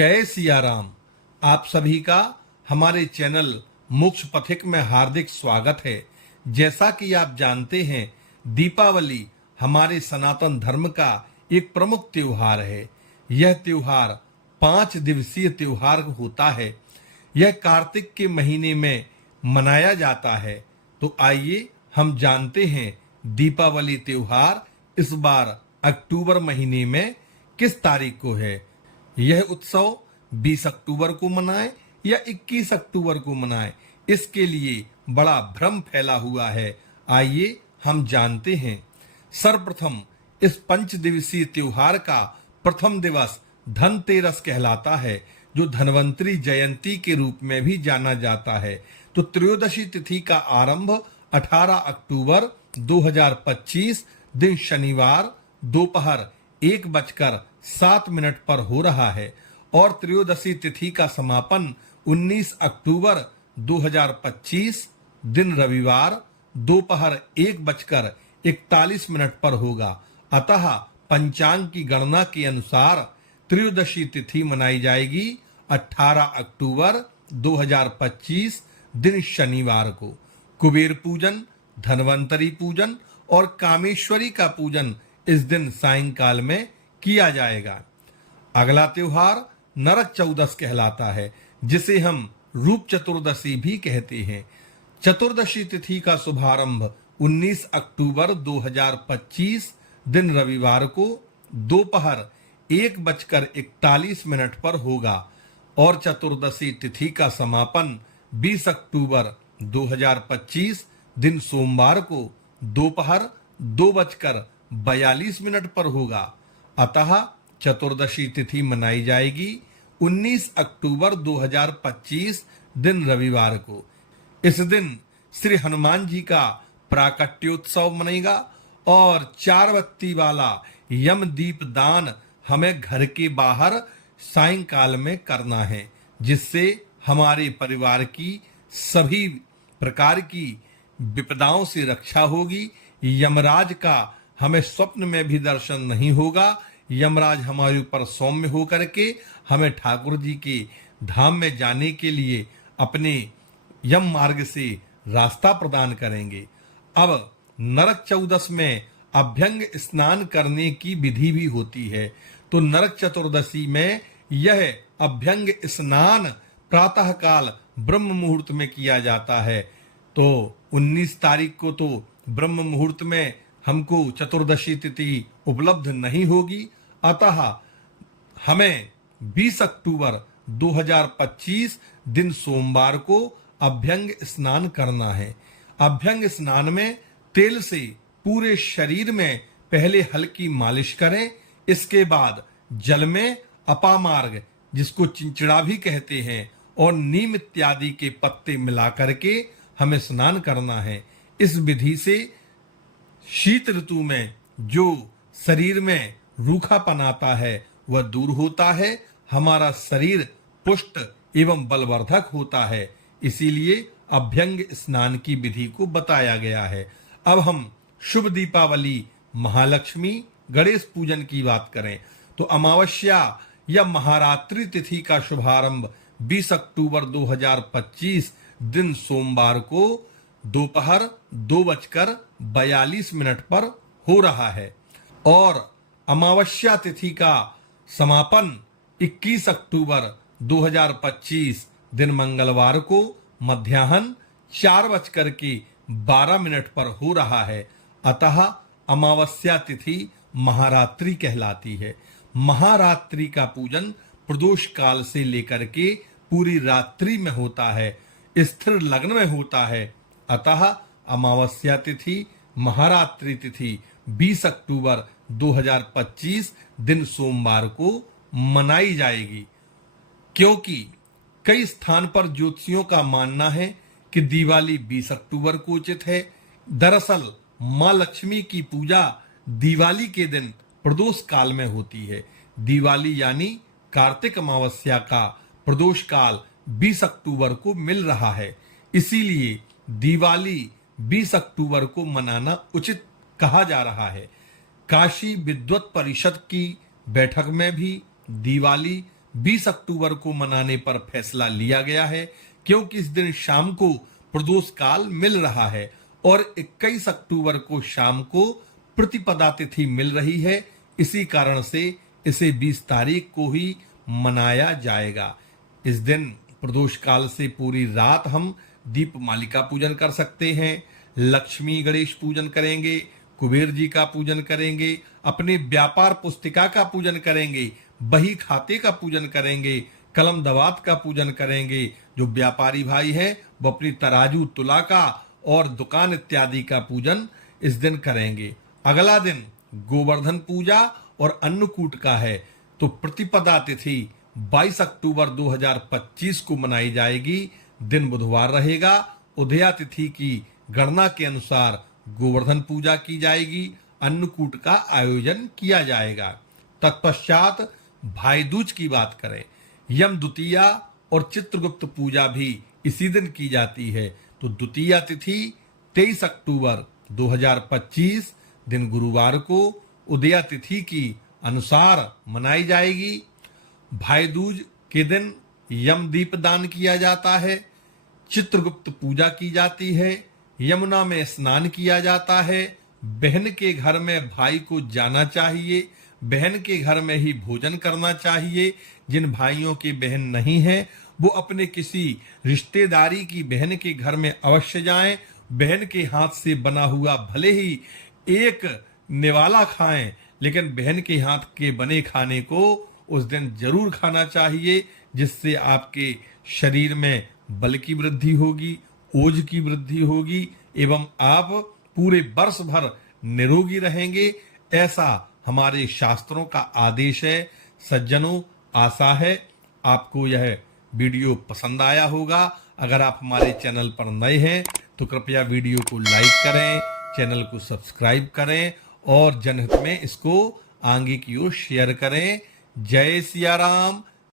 जय सिया राम। आप सभी का हमारे चैनल मोक्ष पथिक में हार्दिक स्वागत है। जैसा कि आप जानते हैं, दीपावली हमारे सनातन धर्म का एक प्रमुख त्योहार है। यह त्योहार 5 दिवसीय त्योहार होता है। यह कार्तिक के महीने में मनाया जाता है। तो आइए हम जानते हैं दीपावली त्योहार इस बार अक्टूबर महीने में किस तारीख को है। यह उत्सव 20 अक्टूबर को मनाएं या 21 अक्टूबर को मनाएं, इसके लिए बड़ा भ्रम फैला हुआ है। आइए हम जानते हैं। सर्वप्रथम इस 5 दिवसीय त्योहार का प्रथम दिवस धनतेरस कहलाता है, जो धन्वंतरी जयंती के रूप में भी जाना जाता है। तो त्रयोदशी तिथि का आरंभ 18 अक्टूबर 2025 दिन शनिवार दोपहर 1:07 पर हो रहा है और त्रयोदशी तिथि का समापन 19 अक्टूबर 2025 दिन रविवार दोपहर 1:41 पर होगा। अतः पंचांग की गणना के अनुसार त्रयोदशी तिथि मनाई जाएगी 18 अक्टूबर 2025 दिन शनिवार को। कुबेर पूजन, धन्वंतरी पूजन और कामेश्वरी का पूजन इस दिन सायंकाल में किया जाएगा। अगला त्योहार नरक चौदस कहलाता है, जिसे हम रूप चतुर्दशी भी कहते हैं। चतुर्दशी तिथि का शुभारंभ 19 अक्टूबर 2025 दिन रविवार को दोपहर 1:41 पर होगा और चतुर्दशी तिथि का समापन 20 अक्टूबर 2025 दिन सोमवार को दोपहर 2:42 पर होगा। अतः चतुर्दशी तिथि मनाई जाएगी 19 अक्टूबर 2025 दिन रविवार को। इस दिन श्री हनुमान जी का प्राकट्योत्सव मनेगा और 4 बत्ती वाला यम दीप दान हमें घर के बाहर सायंकाल में करना है, जिससे हमारे परिवार की सभी प्रकार की विपदाओं से रक्षा होगी। यमराज का हमें स्वप्न में भी दर्शन नहीं होगा। यमराज हमारे ऊपर सौम्य होकर के हमें ठाकुर जी के धाम में जाने के लिए अपने यम मार्ग से रास्ता प्रदान करेंगे। अब नरक चौदस में अभ्यंग स्नान करने की विधि भी होती है। तो नरक चतुर्दशी में यह अभ्यंग स्नान प्रातः काल ब्रह्म मुहूर्त में किया जाता है। तो 19 तारीख को तो ब्रह्म मुहूर्त में हमको चतुर्दशी तिथि उपलब्ध नहीं होगी। अतः हमें 20 अक्टूबर 2025 दिन सोमवार को अभ्यंग स्नान करना है। अभ्यंग स्नान में तेल से पूरे शरीर में पहले हल्की मालिश करें। इसके बाद जल में अपामार्ग, जिसको चिंचड़ा भी कहते हैं, और नीम इत्यादि के पत्ते मिला करके हमें स्नान करना है। इस विधि से शीत ऋतु में जो शरीर में रूखापन आता है वह दूर होता है। हमारा शरीर पुष्ट एवं बलवर्धक होता है। इसीलिए अभ्यंग स्नान की विधि को बताया गया है। अब हम शुभ दीपावली, महालक्ष्मी, गणेश पूजन की बात करें तो अमावस्या या महारात्रि तिथि का शुभारंभ 20 अक्टूबर 2025 दिन सोमवार को दोपहर 2:42 पर हो रहा है और अमावस्या तिथि का समापन 21 अक्टूबर 2025 दिन मंगलवार को मध्याह्न 4:12 पर हो रहा है। अतः अमावस्या तिथि महारात्रि कहलाती है। महारात्रि का पूजन प्रदोष काल से लेकर के पूरी रात्रि में होता है, स्थिर लग्न में होता है। अतः अमावस्या तिथि महारात्रि तिथि 20 अक्टूबर 2025 दिन सोमवार को मनाई जाएगी, क्योंकि कई स्थान पर ज्योतिषियों का मानना है कि दिवाली 20 अक्टूबर को उचित है। दरअसल माँ लक्ष्मी की पूजा दिवाली के दिन प्रदोष काल में होती है। दिवाली यानी कार्तिक अमावस्या का प्रदोष काल 20 अक्टूबर को मिल रहा है। इसीलिए दिवाली 20 अक्टूबर को मनाना उचित कहा जा रहा है। काशी विद्वत परिषद की बैठक में भी दिवाली 20 अक्टूबर को मनाने पर फैसला लिया गया है, क्योंकि इस दिन शाम को प्रदोष काल मिल रहा है और 21 अक्टूबर को शाम को प्रतिपदा तिथि मिल रही है। इसी कारण से इसे 20 तारीख को ही मनाया जाएगा। इस दिन प्रदोष काल से पूरी रात हम दीप मालिका पूजन कर सकते हैं, लक्ष्मी गणेश पूजन करेंगे, कुबेर जी का पूजन करेंगे, अपने व्यापार पुस्तिका का पूजन करेंगे, बही खाते का पूजन करेंगे, कलम दवात का पूजन करेंगे। जो व्यापारी भाई है वो अपनी तराजू तुला का और दुकान इत्यादि का पूजन इस दिन करेंगे। अगला दिन गोवर्धन पूजा और अन्नकूट का है, तो प्रतिपदा तिथि 22 अक्टूबर 2025 को मनाई जाएगी। दिन बुधवार रहेगा। उदया तिथि की गणना के अनुसार गोवर्धन पूजा की जाएगी, अन्नकूट का आयोजन किया जाएगा। तत्पश्चात भाई दूज की बात करें, यम द्वितीया और चित्रगुप्त पूजा भी इसी दिन की जाती है। तो द्वितीया तिथि 23 अक्टूबर 2025 दिन गुरुवार को उदया तिथि की अनुसार मनाई जाएगी। भाई दूज के दिन यम दीप दान किया जाता है, चित्रगुप्त पूजा की जाती है, यमुना में स्नान किया जाता है। बहन के घर में भाई को जाना चाहिए, बहन के घर में ही भोजन करना चाहिए। जिन भाइयों की बहन नहीं है वो अपने किसी रिश्तेदारी की बहन के घर में अवश्य जाएं। बहन के हाथ से बना हुआ भले ही एक निवाला खाएं, लेकिन बहन के हाथ के बने खाने को उस दिन जरूर खाना चाहिए, जिससे आपके शरीर में बल की वृद्धि होगी, ओज की वृद्धि होगी एवं आप पूरे वर्ष भर निरोगी रहेंगे। ऐसा हमारे शास्त्रों का आदेश है। सज्जनों, आशा है आपको यह वीडियो पसंद आया होगा। अगर आप हमारे चैनल पर नए हैं तो कृपया वीडियो को लाइक करें, चैनल को सब्सक्राइब करें और जनहित में इसको आगे की ओर शेयर करें। जय सिया राम,